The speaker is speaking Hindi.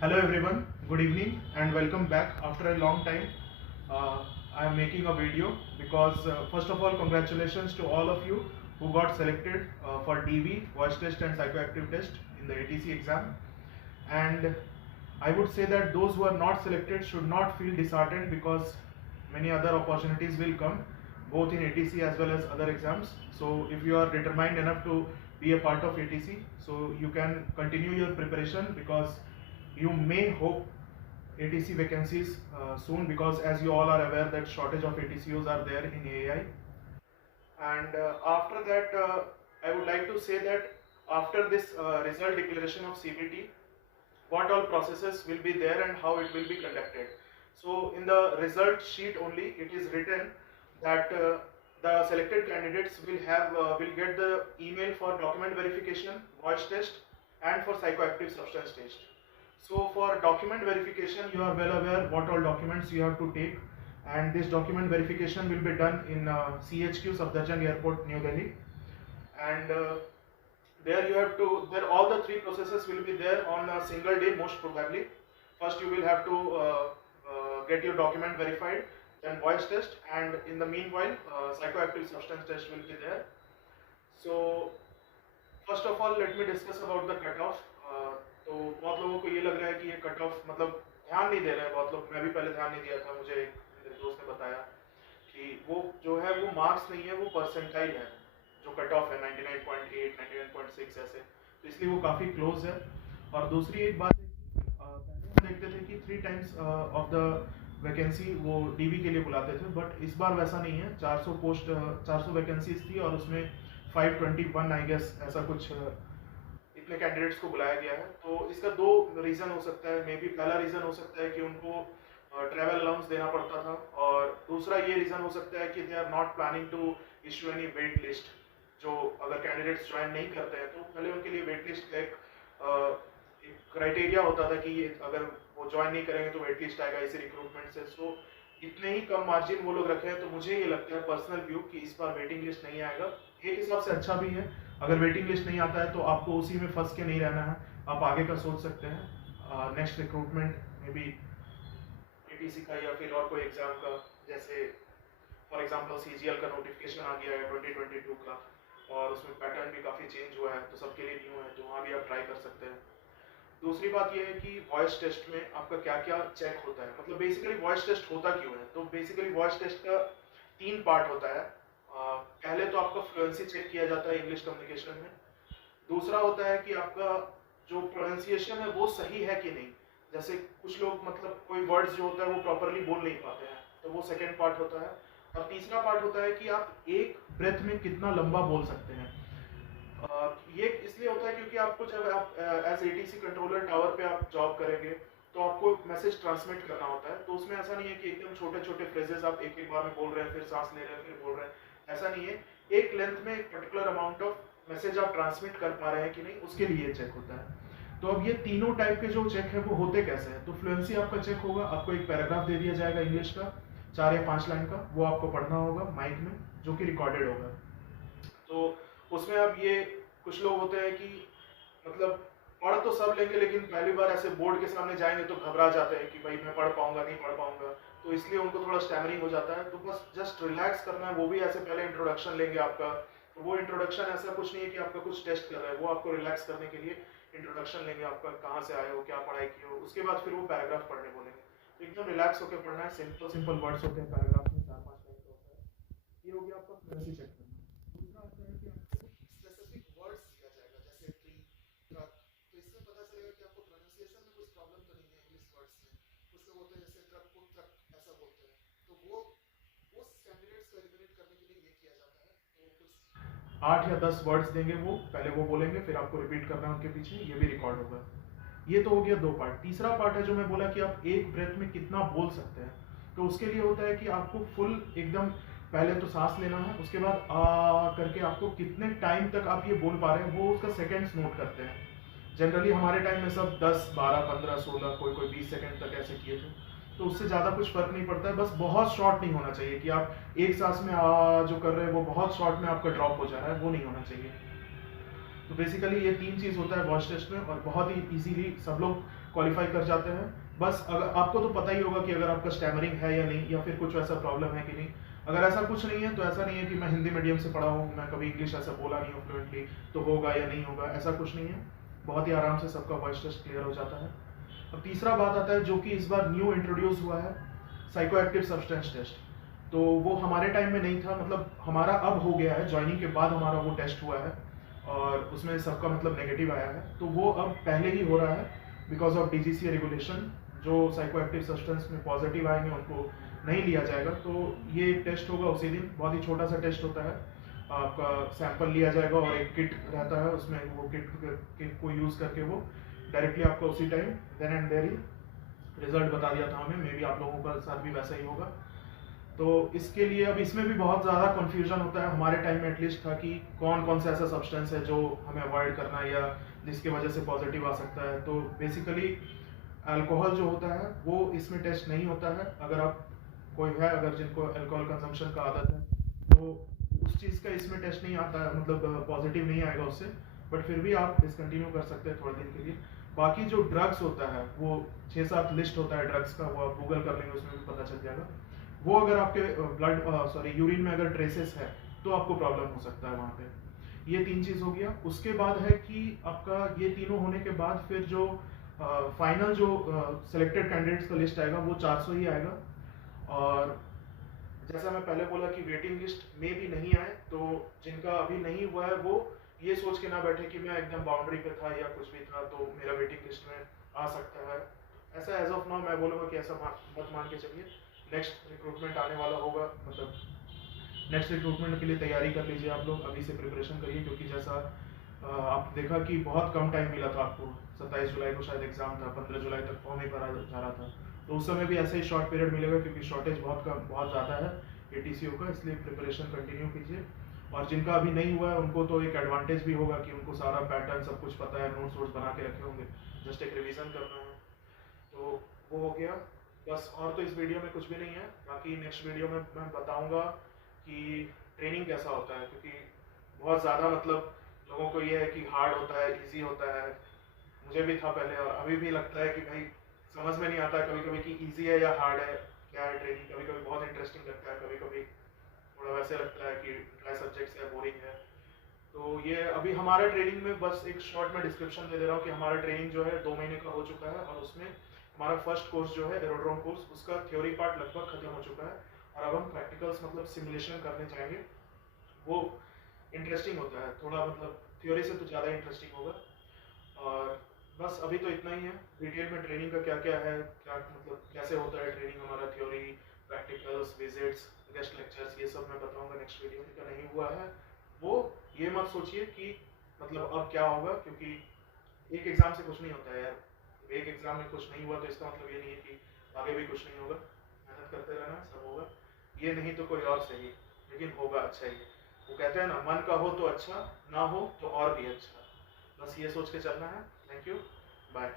Hello everyone, good evening and welcome back after a long time. I am making a video because first of all congratulations to all of you who got selected for DV, voice test and psychoactive test in the ATC exam. And I would say that those who are not selected should not feel disheartened because many other opportunities will come both in ATC as well as other exams. So if you are determined enough to be a part of ATC, so you can continue your preparation because you may hope ATC vacancies soon, because as you all are aware that shortage of ATCOs are there in AI. And after that, I would like to say that after this result declaration of CBT, what all processes will be there and how it will be conducted. So in the result sheet only it is written that the selected candidates will get the email for document verification, voice test and for psychoactive substance test. So for document verification, you are well aware what all documents you have to take, and this document verification will be done in CHQ Safdarjung Airport, New Delhi. And there you have to, there all the three processes will be there on a single day most probably. First you will have to get your document verified, then voice test, and in the meanwhile psychoactive substance test will be there. So first of all let me discuss about the cut off. तो बहुत लोगों को ये लग रहा है कि ये कट ऑफ मतलब ध्यान नहीं दे रहे हैं बहुत लोग, मैं भी पहले ध्यान नहीं दिया था, मुझे एक मेरे दोस्त ने बताया कि वो जो है वो मार्क्स नहीं है, वो परसेंटाइल है जो कट ऑफ है 99.8 99.6 ऐसे, तो इसलिए वो काफ़ी क्लोज है। और दूसरी एक बात है कि पहले हम देखते थे कि 3 टाइम्स ऑफ द वैकेंसी वो डीवी के लिए बुलाते थे, बट इस बार वैसा नहीं है। 400 पोस्ट 400 वैकेंसीज थी और उसमें 521 आई गेस ऐसा कुछ इतने कैंडिडेट्स को बुलाया गया है। तो इसका दो रीज़न हो सकता है, मे बी पहला रीज़न हो सकता है कि उनको ट्रैवल अलाउंस देना पड़ता था, और दूसरा ये रीज़न हो सकता है कि they are not planning to issue any wait list. जो अगर कैंडिडेट्स ज्वाइन नहीं करते हैं तो पहले उनके लिए वेट लिस्ट का एक क्राइटेरिया होता था कि ये अगर वो ज्वाइन नहीं करेंगे तो वेट लिस्ट आएगा इसी रिक्रूटमेंट से। सो इतने ही कम मार्जिन वो लोग रखे हैं, तो मुझे ये लगता है पर्सनल व्यू कि इस बार वेटिंग लिस्ट नहीं आएगा। एक हिसाब से अच्छा भी है, अगर वेटिंग लिस्ट नहीं आता है तो आपको उसी में फंस के नहीं रहना है, आप आगे का सोच सकते हैं। नेक्स्ट रिक्रूटमेंट में भी एटीसी का या फिर और कोई एग्जाम का, जैसे फॉर एग्जांपल सीजीएल का नोटिफिकेशन आ गया है 2022 का, और उसमें पैटर्न भी काफ़ी चेंज हुआ है तो सबके लिए न्यू है, तो वहाँ भी आप ट्राई कर सकते हैं। दूसरी बात यह है कि वॉइस टेस्ट में आपका क्या क्या चेक होता है, मतलब बेसिकली वॉइस टेस्ट होता क्यों है। तो बेसिकली वॉइस टेस्ट का 3 पार्ट होता है। पहले तो आपका फ्लुएंसी चेक किया जाता है इंग्लिश कम्युनिकेशन में। दूसरा होता है कि आपका जो प्रोनाउंसिएशन है वो सही है कि नहीं, जैसे कुछ लोग मतलब कोई वर्ड्स जो होता है वो प्रॉपरली बोल नहीं पाते हैं, तो वो सेकेंड पार्ट होता है। और तीसरा पार्ट होता है कि आप एक ब्रेथ में कितना लंबा बोल सकते हैं। ये इसलिए होता है क्योंकि आपको जब आप एज एटीसी कंट्रोलर टावर पे आप जॉब करेंगे तो आपको मैसेज ट्रांसमिट करना होता है, तो उसमें ऐसा नहीं है कि एकदम छोटे छोटे फ्रेजेस आप एक एक बार में बोल रहे हैं फिर सांस ले रहे हैं फिर बोल रहे हैं, ऐसा नहीं है। एक लेंथ में एक पर्टिकुलर अमाउंट ऑफ मैसेज आप ट्रांसमिट कर पा रहे हैं कि नहीं, उसके लिए चेक होता है। तो अब ये तीनों टाइप के जो चेक है वो होते कैसे हैं। तो फ्लुएंसी आपका चेक होगा, आपको एक पैराग्राफ दे दिया जाएगा इंग्लिश का 4 या 5 लाइन का, वो आपको पढ़ना होगा माइक में जो कि रिकॉर्डेड होगा। तो उसमें अब ये कुछ लोग होते हैं कि मतलब पढ़ तो सब लेंगे लेकिन पहली बार ऐसे बोर्ड के सामने जाएंगे तो घबरा जाते हैं कि भाई मैं पढ़ पाऊंगा नहीं पढ़ पाऊंगा, तो इसलिए उनको थोड़ा स्टैमरिंग हो जाता है। तो बस जस्ट रिलैक्स करना है, वो भी ऐसे पहले इंट्रोडक्शन लेंगे आपका। तो वो इंट्रोडक्शन ऐसा कुछ नहीं है कि आपका कुछ टेस्ट कर रहा है, वो आपको रिलैक्स करने के लिए इंट्रोडक्शन लेंगे आपका, कहाँ से आए हो क्या पढ़ाई की हो, उसके बाद फिर वो पैराग्राफ पढ़ने बोलेंगे। तो एकदम रिलैक्स होकर पढ़ना है, सिंपल सिंपल वर्ड्स होते हैं पैराग्राफ में, 4-5 लाइन का होता है। ये हो गया आपका फ्लुएंसी चेक करना। दूसरा आता है कि आपको स्पेसिफिक वर्ड्स दिया जाएगा जैसे ट्री, ट्रक, तो इससे पता चलेगा कि आपको प्रोनाउंसिएशन में कुछ प्रॉब्लम तो नहीं है इंग्लिश वर्ड्स में। कुछ लोग होते हैं जैसे ट्रक को ट्रक ऐसा बोलते हैं, तो वो उस कैंडिडेट्स को एलिमिनेट करने के लिए ये किया जाता है। तो कुछ 8 या 10 वर्ड्स देंगे, वो पहले वो बोलेंगे फिर आपको रिपीट करना है उनके पीछे, ये भी रिकॉर्ड होगा। ये तो हो गया 2 पार्ट। तीसरा पार्ट है जो मैं बोला कि आप एक ब्रेथ में कितना बोल सकते हैं। तो उसके लिए होता है कि आपको फुल एकदम पहले तो सांस लेना है, उसके बाद आ करके आपको कितने टाइम तक आप ये बोल पा रहे हैं वो उसका सेकंड्स नोट करते हैं। जनरली हमारे टाइम में सब 10 12 15 16 कोई कोई 20 सेकंड तक ऐसे किए थे, तो उससे ज़्यादा कुछ फर्क नहीं पड़ता है। बस बहुत शॉर्ट नहीं होना चाहिए कि आप एक सांस में आ जो कर रहे हैं वो बहुत शॉर्ट में आपका ड्रॉप हो जा रहा है, वो नहीं होना चाहिए। तो बेसिकली ये 3 चीज़ होता है वॉइस टेस्ट में, और बहुत ही इजीली सब लोग क्वालिफाई कर जाते हैं। बस अगर आपको तो पता ही होगा कि अगर आपका स्टैमरिंग है या नहीं, या फिर कुछ ऐसा प्रॉब्लम है कि नहीं। अगर ऐसा कुछ नहीं है तो ऐसा नहीं है कि मैं हिंदी मीडियम से पढ़ा हूँ, मैं कभी इंग्लिश ऐसा बोला नहीं हूँ फ्लुएंटली, तो होगा या नहीं होगा, ऐसा कुछ नहीं है। बहुत ही आराम से सबका वॉइस टेस्ट क्लियर हो जाता है। अब तीसरा बात आता है जो कि इस बार न्यू इंट्रोड्यूस हुआ है, साइकोएक्टिव सब्सटेंस टेस्ट। तो वो हमारे टाइम में नहीं था, मतलब हमारा अब हो गया है, ज्वाइनिंग के बाद हमारा वो टेस्ट हुआ है और उसमें सबका मतलब नेगेटिव आया है। तो वो अब पहले ही हो रहा है बिकॉज ऑफ डीजीसीए रेगुलेशन। जो साइकोएक्टिव सब्सटेंस में पॉजिटिव आएंगे उनको नहीं लिया जाएगा। तो ये टेस्ट होगा उसी दिन, बहुत ही छोटा सा टेस्ट होता है। आपका सैंपल लिया जाएगा और एक किट रहता है, उसमें वो किट को यूज़ करके वो डायरेक्टली आपको उसी टाइम देन एंड देयर ही रिजल्ट बता दिया था हमें। मे बी आप लोगों का साथ भी वैसा ही होगा। तो इसके लिए अब इसमें भी बहुत ज़्यादा कन्फ्यूजन होता है। हमारे टाइम में एटलीस्ट था कि कौन कौन सा ऐसा सब्सटेंस है जो हमें अवॉइड करना है या जिसकी वजह से पॉजिटिव आ सकता है। तो बेसिकली अल्कोहल जो होता है वो इसमें टेस्ट नहीं होता है। अगर आप कोई है अगर जिनको अल्कोहल कंजम्पशन का आदत है तो उस चीज़ का इसमें टेस्ट नहीं आता है, मतलब पॉजिटिव नहीं आएगा उससे। बट फिर भी आप डिसकंटिन्यू कर सकते हैं थोड़े दिन के लिए। बाकी जो ड्रग्स होता है वो 6-7 लिस्ट होता है ड्रग्स का, वो आप गूगल कर लेंगे उसमें भी पता चल जाएगा। वो अगर आपके यूरिन में अगर ट्रेसेस है तो आपको प्रॉब्लम हो सकता है वहाँ पे। ये 3 चीज़ हो गया। उसके बाद है कि आपका ये तीनों होने के बाद फिर जो फाइनल जो सिलेक्टेड कैंडिडेट्स का लिस्ट आएगा वो 400 ही आएगा। और जैसा मैं पहले बोला कि वेटिंग लिस्ट में भी नहीं आए, तो जिनका अभी नहीं हुआ है वो ये सोच के ना बैठे कि मैं एकदम बाउंड्री पे था या कुछ भी था तो मेरा वेटिंग लिस्ट में आ सकता है। ऐसा एज ऑफ नाउ मैं बोलूँगा कि ऐसा मत मान के चलिए। नेक्स्ट रिक्रूटमेंट आने वाला होगा, मतलब नेक्स्ट रिक्रूटमेंट के लिए तैयारी कर लीजिए आप लोग, अभी से प्रिपरेशन करिए। क्योंकि जैसा आप देखा कि बहुत कम टाइम मिला था आपको, 27 जुलाई को शायद एग्जाम था, 15 जुलाई तक फॉर्म ही भरा जा रहा था। तो उस समय भी ऐसे ही शॉर्ट पीरियड मिलेगा क्योंकि शॉर्टेज बहुत ज़्यादा है एटीसीओ का, इसलिए प्रिपरेशन कंटिन्यू कीजिए। और जिनका अभी नहीं हुआ है उनको तो एक एडवांटेज भी होगा कि उनको सारा पैटर्न सब कुछ पता है, नोट्स वोट्स बना के रखे होंगे, जस्ट एक रिवीजन करना है। तो वो हो गया बस। और तो इस वीडियो में कुछ भी नहीं है। बाकी नेक्स्ट वीडियो में मैं बताऊंगा कि ट्रेनिंग कैसा होता है, क्योंकि बहुत ज़्यादा मतलब लोगों को ये है कि हार्ड होता है, इजी होता है। मुझे भी था पहले और अभी भी लगता है कि भाई समझ में नहीं आता है कभी कभी कि इजी है या हार्ड है, क्या है ट्रेनिंग। कभी कभी बहुत इंटरेस्टिंग लगता है, कभी कभी थोड़ा वैसे लगता है कि ड्राई सब्जेक्ट्स है, बोरिंग है। तो ये अभी हमारा ट्रेनिंग में बस एक शॉर्ट में डिस्क्रिप्शन दे दे रहा हूँ कि हमारा ट्रेनिंग जो है 2 महीने का हो चुका है और उसमें हमारा फर्स्ट कोर्स जो है एरोड्रोम कोर्स, उसका थ्योरी पार्ट लगभग खत्म हो चुका है और अब हम प्रैक्टिकल्स मतलब सिमुलेशन करने जाएंगे। वो इंटरेस्टिंग होता है थोड़ा, मतलब थ्योरी से तो ज़्यादा इंटरेस्टिंग होगा। और बस अभी तो इतना ही है। डिटेल में ट्रेनिंग का क्या क्या है, क्या मतलब कैसे होता है ट्रेनिंग हमारा, theory, practicals, visits, guest lectures, ये सब मैं बताऊंगा नेक्स्ट वीडियो में। का नहीं हुआ है वो ये मत सोचिए कि मतलब अब क्या होगा, क्योंकि एक एग्जाम से कुछ नहीं होता है यार। एक एग्जाम में कुछ नहीं हुआ तो इसका मतलब ये नहीं है कि आगे भी कुछ नहीं होगा। मेहनत करते रहना, सब होगा। ये नहीं तो कोई और सही, लेकिन होगा अच्छा ही। वो कहते हैं ना, मन का हो तो अच्छा, ना हो तो और भी अच्छा। बस ये सोच के चलना है। Thank you, bye.